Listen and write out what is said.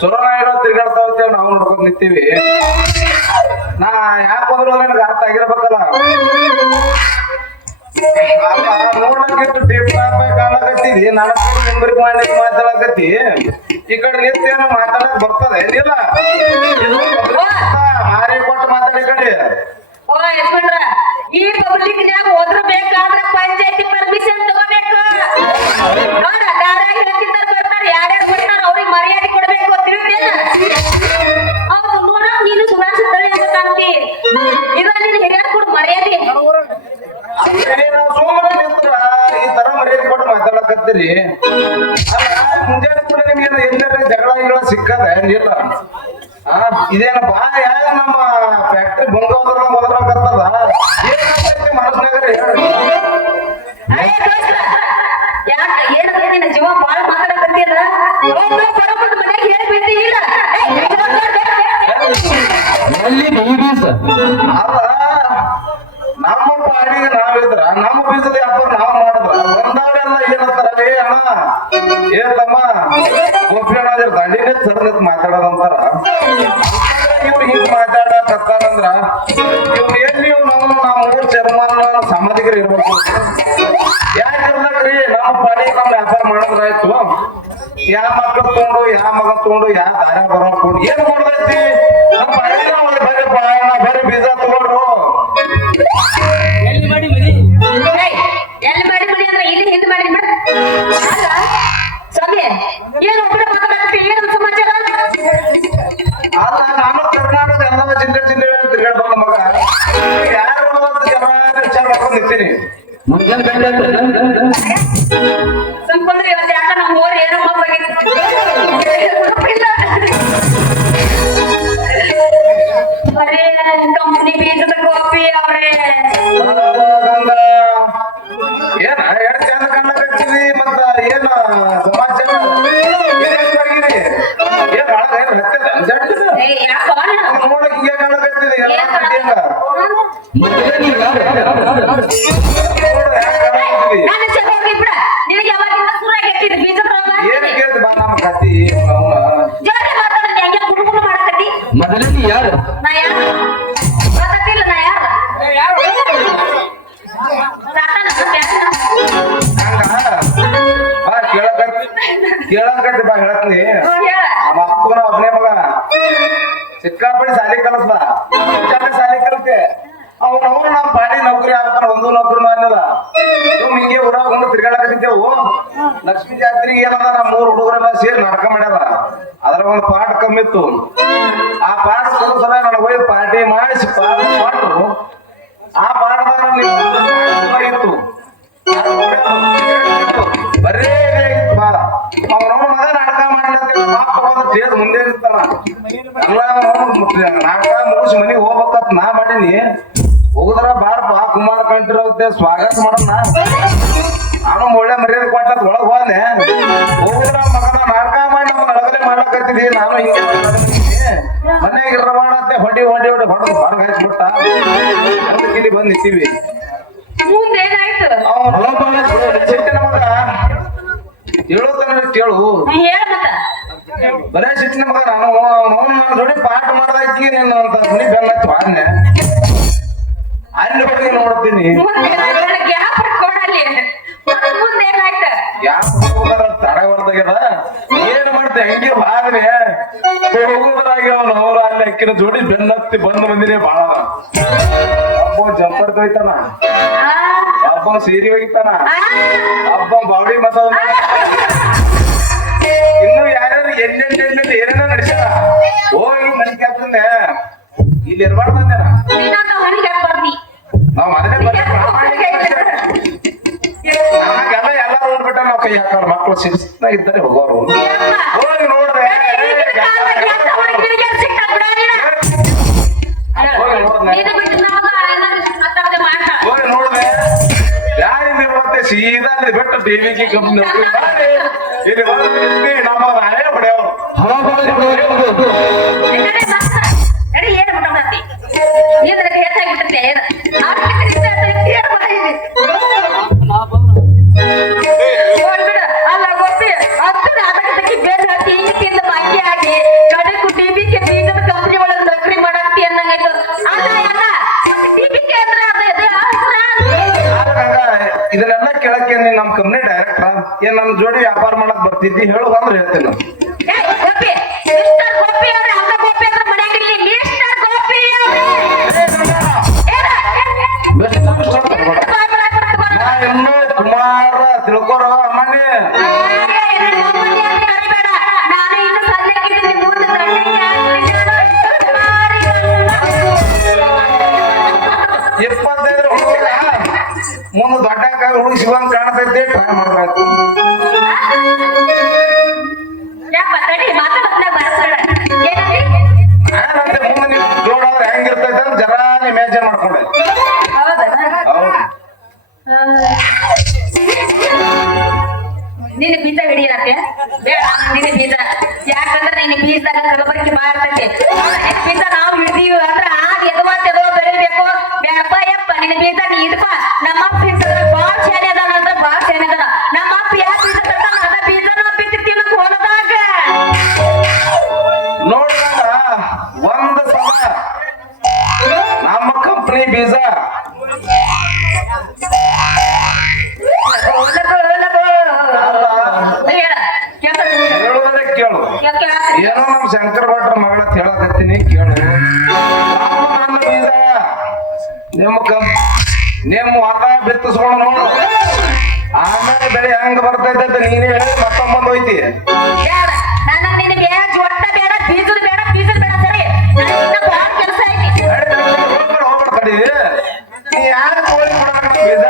ಚಲೋ ನಾಯಿಗಳು ತಿರ್ಗಾಡ್ತಾವ ನಾವು ನೋಡ್ಕೊಂಡ್ ನಿಂತೀವಿ. ನಾ ಯಾಕೆ ಹೋದ್ರು ಅಂದ್ರೆ ನನಗೆ ಅರ್ಥ ಆಗಿರ್ಬೇಕಲ್ಲ. ನೋಡಕ್ಕಿಟ್ಟು ಟೇಪ್ ಕಾಣಕತ್ತೀವಿ, ನನಗೆ ನೆಂಬರಿ ಮಾಡಿ ಮಾತಾಡಕತ್ತಿ, ಈ ಕಡೆ ನಿತ್ಯನ ಮಾತಾಡಕ್ ಬರ್ತದೆ ಏನಿಲ್ಲ, ಮಾರಿ ಕೊಟ್ಟು ಮಾತಾಡಿ ಕಡೆ. ಈ ಪಬ್ಲಿಕ್ ನಾಗ ಹೋದ್ರ ಬೇಕಾದ್ರೆ ಪಂಚಾಯತಿ ಪರ್ಮಿಷನ್ ತಗೋಬೇಕು. ನೋಡ ದಾರಾಗಿ ಹೇಳ್ತಿದ್ದಾರೆ, ಬರ್ತಾರೆ, ಯಾರ್ಯಾರು ಬರ್ತಾರ ಅವ್ರಿಗೆ ಮರ್ಯಾದೆ ಕೊಡ್ಬೇಕು ತಿರುತ್ತೇನ. ಹೌದು ನೋಡ, ನೀನು ಸುಧಾರಿಸಿದ್ದಳೆ ಅಂತ ಕಾಣ್ತಿ. ಇದ ನೀನು ಹಿರಿಯರ್ ಕೊಡು ಮರ್ಯಾದೆ. ಸುಮ್ಮನೆ ನಿಂತ್ರ ಈ ತರ ಮರ್ಯಾದೆ ಕೊಟ್ಟು ಮಾತಾಡಕತ್ತೀರಿ. ಮುಂಜಾನೆ ಕೂಡ ನಿಮ್ಗೆ ಎಲ್ಲರ ಜಗಳ ಸಿಕ್ಕದ ಇಲ್ಲ. ಇದೇನಪ್ಪ ನಮ್ಮ ಫ್ಯಾಕ್ಟ್ರಿ ಬಂದ ಮೊದಲಾಗತ್ತದ ಏನಾಗೈತಿ ಮನಸ್ನಾಗ ಹೇಳಿ. ಏನಂದ್ರೆ ನಿನ್ನ ಜೀವ ಬಾಳ ಮಾತಾಡಕತ್ತಿಯಲ್ಲ, ಮನ್ಯಾಗ ಹೇಳ್ಬಿಟ್ಟಿ ಇಲ್ಲ. ಅಲ್ಲ, ನಮ್ಮ ಪಾಡಿಗೆ ನಾವಿದ್ರ ನಮ್ಮ ಬೀಜದ ವ್ಯಾಪಾರ ನಾವ್ ಮಾಡಿದ್ರ ಬಂದವರೆಲ್ಲ ಏನಂತಾರ, ಏ ಅಣ್ಣ ಏ ತಮ್ಮ ಒಪ್ಪಿ ಅಣ್ಣ ದಂಡಿನೇ ಸರ್ ಮಾತಾಡೋದಂತಾರ. ಇವ್ರು ಹಿಂಗ್ ಮಾತಾಡಕತ್ತಾರಂದ್ರ ಇವ್ರು ಎಲ್ಲಿ ನಮ್ಮ ಊರ್ ಚರ್ಮ ಸಾಮಾಜಿಕರು ಇರ್ಬೇಕು. ಯಾಕಿರ್ಲಕ್ರಿ, ನಮ್ಮ ಪಾಡಿಗೆ ನಾವ್ ವ್ಯಾಪಾರ ಮಾಡೋದ್ರಾಯ್ತು. ಯಾವ ಮಕ್ಳು ತಗೊಂಡು ಯಾವ ಮಗ ತಗೊಂಡು ಯಾವ ದಾರ ಬರೋಕೊಂಡು ಏನ್ ಮಾಡ್ದೈತಿ, ನಮ್ಮ ಪಾಡಿಗೆ ಬರೀ ಬಾಣ ಬರೀ ಬೀಜ ತಗೊಂಡ್ರು. ಎಲ್ಲಿ ಮಾಡಿ ಮನಿ ಅಂದ್ರೆ ಇಲ್ಲಿ ಹಿಂದ್ ಮಾಡಿ ಬಿಡ. ಸ್ವಾಮಿ ಏನು ಒಬ್ಬರ ಮಾತಾಡಕ್ಕೆ ಏನು ಸಮಾಚಾರ? ಅಲ್ಲ, ನಾನು ಕರ್ನಾಟಕದ ಎಲ್ಲ ಜಿಲ್ಲೆ ತಿರ್ಗಾಡ್ಬಾರ ಮಗ, ಯಾರು ವಿಚಾರ ಮಾಡ್ಕೊಂಡು ನಿಂತೀನಿ. ಸಂಕೊಂಡ್ರಿ ಇವತ್ತು ಯಾಕ ನಮ್ಮ ಊರ್ ಏನೋ ಬರೇ ಕಂಪ್ನಿ ಬೀಜದ ಕಾಪಿ ಅವ್ರೆ. ಏನ ಎರಡು ಚಂದ ಕಣ್ಣಕಚ್ಚಿದಿ, ಮತ್ತ ಏನ ಸಮಾಚಾರ ಏನ್ ನೋಡಕ್ ಹಿಂಗೆ ಕಾಣಕತ್ತಿದಿ. ಏನ್ ಕೇಳ್ತಿ ಬಾ ನಮ್ಮ ಕತ್ತಿ ಮೊದಲನೇ ಯಾರು ಕೇಳಕತ್ತಿ ಬಾ ಹೇಳತ್ನಿ. ನಮ್ಮ ಅಪ್ಪನ ಒಬ್ಬನೇ ಮಗ, ಸಿಕ್ಕಾಪಡಿ ಸಾಲಿ ಕಲಸ್ದ, ಸಾಲಿ ಕಲಿತೆ. ಅವ್ರು ನಮ್ಮ ಪಾಡಿ ನೌಕರಿ ಆಗ್ತಾರ, ಒಂದು ನೌಕರಿನೂ ಅನ್ನದ. ಹಿಂಗೆ ಊರಾಗ ಒಂದು ತಿರ್ಗಾಡಕತ್ತಿದ್ದೆವು. ಲಕ್ಷ್ಮೀ ಜಾತ್ರೆಗೆ ಏನದ ನಮ್ಮ ಮೂರು ಹುಡುಗರೆಲ್ಲ ಸೇರಿ ನಾಟಕ ಮಾಡ್ಯಾರ. ಅದ್ರ ಒಂದು ಪಾಠ ಕಮ್ಮಿ ಇತ್ತು. ಆ ಪಾಠ ಸಲ ನನಗೆ ಹೋಗಿ ಪಾರ್ಟಿ ಮಾಡಿಸಿ ಪಾಠ ಕೊಟ್ಟು ಆ ಪಾಠದಾಗ ಇತ್ತು ಬರೇ ಬಾಳ ಅವನ ಮಗ ನಾಟಕ ಮಾಡ್ಲತ್ತ ಮುಂದೆ ಇರ್ತಾನ. ಎಲ್ಲ ನಾಟಕ ಮುಗಿಸಿ ಮನೆಗೆ ಹೋಗ್ಬೇಕತ್ ನಾ ಮಾಡೀನಿ. ಹೋಗುದ್ರ ಬಾರಪ್ಪ ಕುಮಾರ ಕಂಠಿರೋಗುತ್ತೆ ಸ್ವಾಗತ ಮಾಡೋಣ. ನಾನು ಒಳ್ಳೆ ಮರ್ಯಾದೆ ಕೊಟ್ಟದ್ ಒಳಗ್ ಹೋದೆ. ಹೋಗುದ್ರ ಮಗನ ನಾಟಕ ಮಾಡಿ ನಮ್ಮ ಅಳಗಡೆ ಮಾಡ್ಲಕತ್ತಿದ್ವಿ. ನಾನು ಹಿಂಗೆ ಮನೆಯಾಗ ಇರವಾಡತ್ತೆ ಹೊಡಿ ಹೊಡೆದು ಹೊರಗೆ ಹಾಕ್ಬಿಟ್ಟ. ಅದಕ್ಕೆ ಇಲ್ಲಿ ಬಂದ್ ನಿಂತೀವಿ. ಸಿಟ್ಟಿನ ಮಗ ಹೇಳೋದನ್ನ ಕೇಳು, ಬರೇ ಸಿಟ್ಟಿನ ಮಗ. ನಾನು ನೋಡಿ ಪಾಠ ಮಾಡ್ದಾಕಿ ನೀನು ಅಂತ ಮನಿ ಬೆನ್ನತ್ತಿ ವಾದ್ನೆ ಅಲ್ಲಿ ಹೋಗಿ ನೋಡ್ತೀನಿ. ಯಾರ ತಡ ಹೊರದಾಗ್ಯದ ಏನ್ ಮಾಡ್ತೆ ಹಂಗೆ ಬಾದ್ರೆ ಹೋಗುದ್ರಾಗ ಅವನು ಅವ್ರ ಅಲ್ಲಿ ಅಕ್ಕಿನ ಜೋಡಿ ಬೆನ್ನತ್ತಿ ಬಂದ್ ಬಂದಿರೇ ಬಾಳ. ಹಬ್ಬ ಜಂಪರ್ ತೊಯ್ತಾನ, ಹಬ್ಬ ಸೀರೆ ಒಗಿತಾನ, ಹಬ್ಬ ಬಾವಡಿ ಮಸಾಲ, ಇನ್ನು ಯಾರ್ಯಾರು ಎಲ್ಲೆಲ್ಲಿ ಏನೇನೋ ನಡೆಸ್ಯಾರ. ಹೋಗಿ ಮನೆ ಕೆಲ್ಸನೆ ಇಲ್ಲಿ ಇರ್ಬಾರ್ದಂದ ನಾವ್ ಅದನ್ನೇ ಎಲ್ಲ ನೋಡ್ಬಿಟ್ಟ ನಾವ್ ಕೈ ಹಾಕೋರು. ಮಕ್ಕಳು ಶಿಸ್ತಾಗ ಇದ್ದಾರೆ ಹೋಗೋರು. ಹೋಗಿ ನೋಡ್ರೆ ಹೋಗಿ ನೋಡ್ರೆ ಯಾರಿಲ್ಲ ಇರುತ್ತೆ ಸೀದಾ ಬಿಟ್ಟು ದೇವಿಗೆ ಕಂಪ್ನಿ ಇಲ್ಲಿ ಬಂದು ನಮ್ಮ ನಾನೇ ಹೊಡೆಯವರು. ಅಲ್ಲ ಗೊತ್ತಿ ಹತ್ತು ನಾಟಕಕ್ಕೆ ಬೇರೆ ಹಿಂಗಕ್ಕಿಂತ ಬಾಕಿ ಆಗಿ ನನ್ನ ಜೋಡಿ ವ್ಯಾಪಾರ ಮಾಡಕ್ ಬರ್ತಿದ್ದಿ ಹೇಳು ಅಂದ್ರೆ ಹೇಳ್ತೇನೆ ಏ, ಗೋಪಿ, ಮಿಸ್ಟರ್ ಗೋಪಿ ಅವ್ರೆ, ಹಂಗ ಗೋಪಿ ಅಂದ್ರೆ ಮನ್ಯಾಗಿರ್ಲಿ, ಮಿಸ್ಟರ್ ಗೋಪಿ ಅವ್ರೆ. ಏನ? ನಾ ಇನ್ನೂ ಕುಮಾರ ತಿಳ್ಕೊರ ಅಮ್ಮಣ್ಣಿ ನಾನು ಇನ್ನು ಸದ್ಯಕ್ಕಿದ್ದೀನಿ, ಮುಂದೆ ದಂಡಿಗೆ ಹಾಕ್ತೀನಿ. 25 ಹುಡುಗ ಮುಂದೆ ದೊಡ್ಡ ಹುಡುಗ ಶಿವಂಗ್ ಕಾಣ್ತೈತಿ ಟ್ರೈ ಮಾಡ್ಬೇಕು ಯಾಕ ತಡಿ, ಮಾತಾಡೋದ್ನ ಬರ್ಸ್ಬೇಡ. ಏನಂದಿ? ನಾನಂತೆ ಮುಂದೆ ನೀವು ಜೋಡಾದ್ರೆ ಹೆಂಗಿರ್ತೈತೆ ಅಂತ ಜರ ಇಮ್ಯಾಜಿನ್ ಮಾಡ್ಕೊಂಡೆ ಹೌದಾ? ಹೌದು ನಿನ್ನ ಬೀಜ ಹಿಡಿಯತ್ತೆ ಬೇಡ, ನಿನ್ನ ಬೀಜ ಯಾಕಂದ್ರೆ ನಿನ್ನ ಬೀಜದಾಗ ಕಲಬರಕೆ ಮಾಡ್ತೈತಿ. ನಿನ್ನ ಬೀಜ ನಾವು ಹಿಡಿದೀವಿ ಅಂದ್ರೆ ಆಗ ಎದೋ ಬೆಳಿಬೇಕು. ಬೇಡಪ್ಪ ಯಪ್ಪ, ನಿನ್ನ ಬೀಜ ನೀ ಇಡ್ಪ. ನಮ್ಮ ಅಪ್ಪ ಹಿಂತದ ಬಾಳ ಶಾನೆ ಅದಾನ ಅಂದ್ರೆ ಬಾಳ ಶಾನೆ ಅದಾನ. ನಮ್ಮ ಅಪ್ಪ ಯಾಕೆ ಬೀಜ ತರ್ತಾನ, ಅದ ಬೀಜ ನಾವು ಬಿತ್ತಿರ್ತೀವಿ ನಮ್ಮ ಹೊಲದಾಗ. ನೋಡ್ರಂಗ ಒಂದ್ ಸಲ ನಮ್ಮ ಕಂಪ್ನಿ ಬೀಜ ಹೇಳುವುದೇ ಕೇಳು ಏನೋ ನಮ್ ಶಂಕರ ಭಟ್ರ ಮಗಳ ಹೇಳಕತ್ತೀನಿ ಕೇಳು ನನ್ನ ಬೀಜ ನಿಮ್ಮ ಹೊಲ ಬಿತ್ತಿಸ್ಕೊಂಡು ನೋಡು ಆಮೇಲೆ ಬೆಳೆ ಹೆಂಗ್ ಬರ್ತೈತೆ ಅಂತ ನೀನೇ ಹೇಳಿ ಮತ್ತೊಂಬಂದ್ ಹೋಯ್ತಿ ಬೇಡ, ನನ್ನ ನಿನಗೆ ಜೊಟ್ಟ ಬೇಡ, ಬೀಜದ ಬೇಡ, ಬೀಜದ ಬೇಡ. ಸರಿ, ನನಗಿನ್ನ ಬಾಳ ಕೆಲಸ ಐತಿ. ಹೋಗ್ಬೇಡ ತಡಿ ನೀ ಯಾಕೆ ಕೋಳಿ ಕೊಡಬೇಡ ಬೀಜ